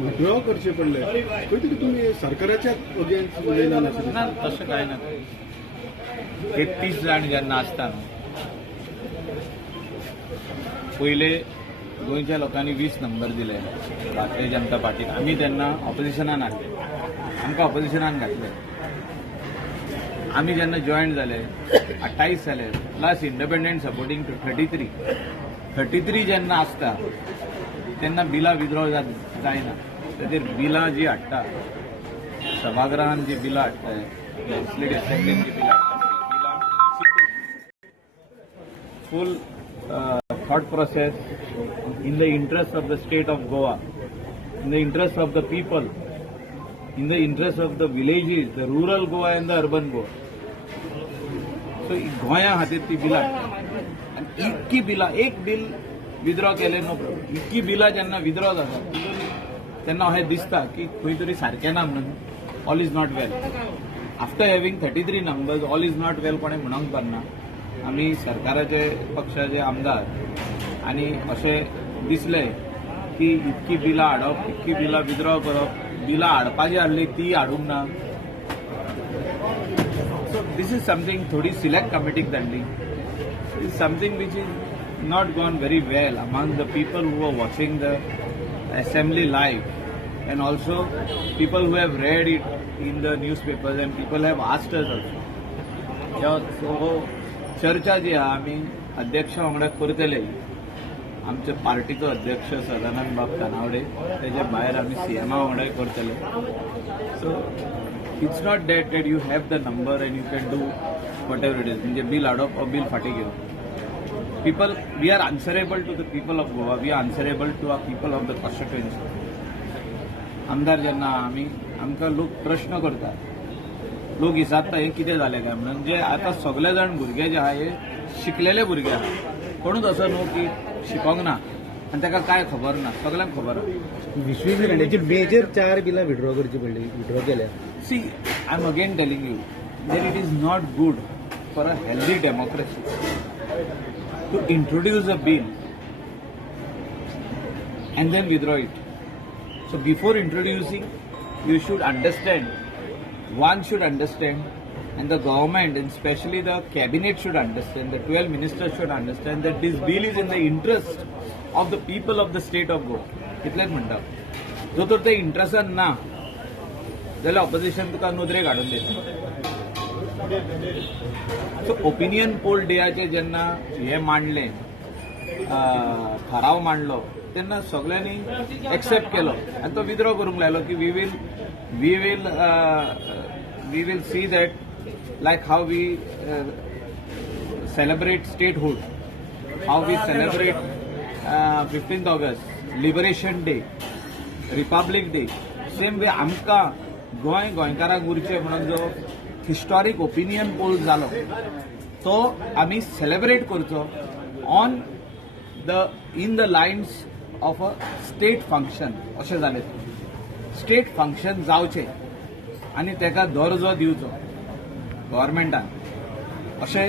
Withdraw करचे पडले खंय तरी तुम्ही सरकाराच्या अगेन्स्ट उलयना ना तशें कांय ना 33 जाण जेन्ना आसता न्हू पयले गोंयच्या लोकांनी 20 नंबर दिले भारतीय जनता पार्टीक आमी तेन्ना ऑपोजिशनान आसले आमकां ऑपोजिशनान घातले आमी जेन्ना जॉयन जाले 28 जाले प्लस इंडिपेंडंट सपोर्टींग टू 33 जेन्ना आसता तेन्ना बिलां विथड्रॉ जायना ताचेर बिलां जी हाडटा सभागृहान जी बिलां हाडटा लेजिस्लेटिव्ह असेंब्लीन जी बिलां हाडटा फूल thought process in the interest of the state of Goa, in the interest of the people, in the interest of the villages, the rural Goa and the urban Goa. So, गोंया खातीर ती बिलां आनी इतकी बिलां एक बिल विथड्रॉ केलें no problem इतकी बिलां जेन्ना विथड्रॉ जाता तेन्ना अशें दिसता की खंय तरी सारकें ना म्हणून all is not well after having 33 numbers all is not well कोणें म्हणूंक पारना आमी सरकाराचे पक्षाचे आमदार आनी अशें दिसलें की इतकी बिलां हाडप इतकी बिलां विथड्रॉ करप बिलां हाडपाची हाडली ती हाडूंक ना सो दीस इज समथींग थोडी सिलेक्ट कमिटीक धाडली is something which is not gone very well among the people who are watching the assembly live and also people who have read it in the newspapers and people have asked us also so चर्चा जी आहा आमी अध्यक्ष वांगडा करतले आमच्या पार्टीचो अध्यक्ष सदानंद बाब तानावडे तेजे भायर आमी सीएमा वांगडाय करतले so it's not that you have the number end you can do what ever it is म्हणजे बिल हाडप ऑर बिल फाटी घेवप people we are answerable to the people of Goa we are answerable to our people of the constituency आमदार जेन्ना आमी आमकां लोक प्रश्न करतात लोक विचारता हे कितें जालें काय म्हणून जे आतां सगळे जाण भुरगे जे आहा हे शिकलेले भुरगे आहा कोणूच असो न्हू की शिकोंक ना आनी ताका काय खबर ना सगळ्यांक खबर आहा 20वी बिलांची मेजर 4 बिलां विड्रॉ करची पडली विड्रॉ केल्या see I am again telling you that it is not good for a healthy democracy to introduce a bill and then withdraw it. So before introducing, you should understand, one should understand, and the government and especially the cabinet should understand, the 12 ministers should understand that this bill is in the interest of the people of the state of Goa. इतलेंच म्हणटा जो तर ते इंट्रस्टान ना जाल्यार opposition तुका नोदरेक हाडून दिता so opinion poll डेयाचे जेन्ना हे मांडले थाराव मांडलो तेन्ना सगळ्यांनी एक्सेप्ट केलो आनी तो विथड्रॉ करूंक लायलो की we will see that like how we celebrate statehood how we celebrate 15th August liberation day republic day same way आमकां गोंयकारांक उरचे म्हणून जो हिस्टॉरीक ओपिनियन पोल जालो तो आमी सेलिब्रेट करचो on in the lines of a state function अशें जालें स्टेट फंक्शन जावचें आनी ताका दर्जो दिवचो गव्हर्मेंटान अशें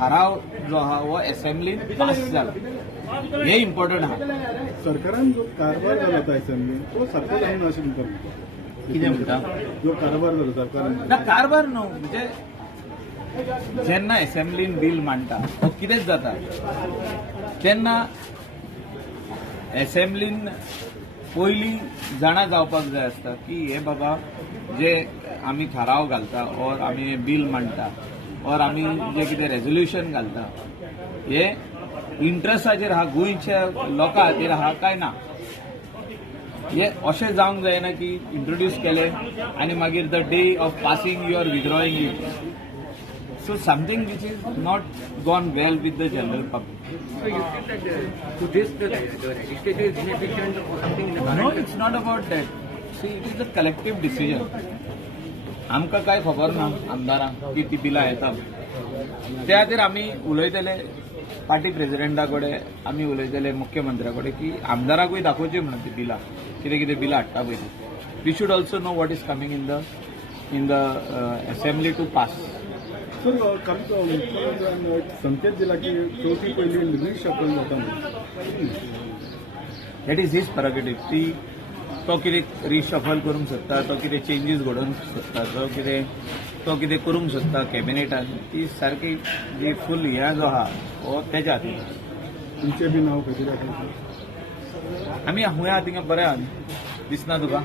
थाराव जो आहा हो असेंब्लीन पास जाला हे इम्पॉर्टंट आहा सरकारान जो कारभार जालो तो असेंब्लीन तो सारको जायना अशें म्हणटा कितें म्हणटा जो कारभार जालो सरकारान ना कारभार न्हू म्हणजे जेन्ना असेंब्लीन बील मांडटा तो कितेंच जाता तेन्ना असेंब्लीन पयलीं जाणा जावपाक जाय आसता की हे बाबा जे आमी थाराव घालता ऑर आमी बील मांडटा ऑर आमी जे कितें रेझोल्युशन घालता हे इंट्रस्टाचेर आहा गोंयच्या लोकां खातीर आहा काय ना हे अशें जावंक जायना की इंट्रोड्यूस केलें आनी मागीर the day of passing you are withdrawing it so something which is not gone well with the general public no it's not about that see it is a collective decision आमकां काय खबर ना आमदारांक की ती बिलां येता त्या खातीर आमी उलयतले पार्टी प्रेसिडेंटा कडेन आमी उलयतले मुख्यमंत्र्या कडेन की आमदाराकूय दाखोवची म्हणून ती बिलां कितें कितें बिलां हाडटा पळय we should also know what is coming in the assembly to pass sir मुख्यमंत्र्यान संकेत दिला की चवथी पयली निर्णय शपथ जाता दॅट इज हीज प्रेरोगेटिव्ह ती तो कितें रिशफल करूंक सोदता, तो कितें चेंजीस घडोवंक सोदता, तो कितें करूंक सोदता कॅबिनेटान, ती सारकी जी फूल हें जो आहा हो तेज्या हातीन आसा. तुमचे बी नाव खंय दाखयता? आमी खूंय आहा थिंगा बरें आहा न्ही, दिसना तुका?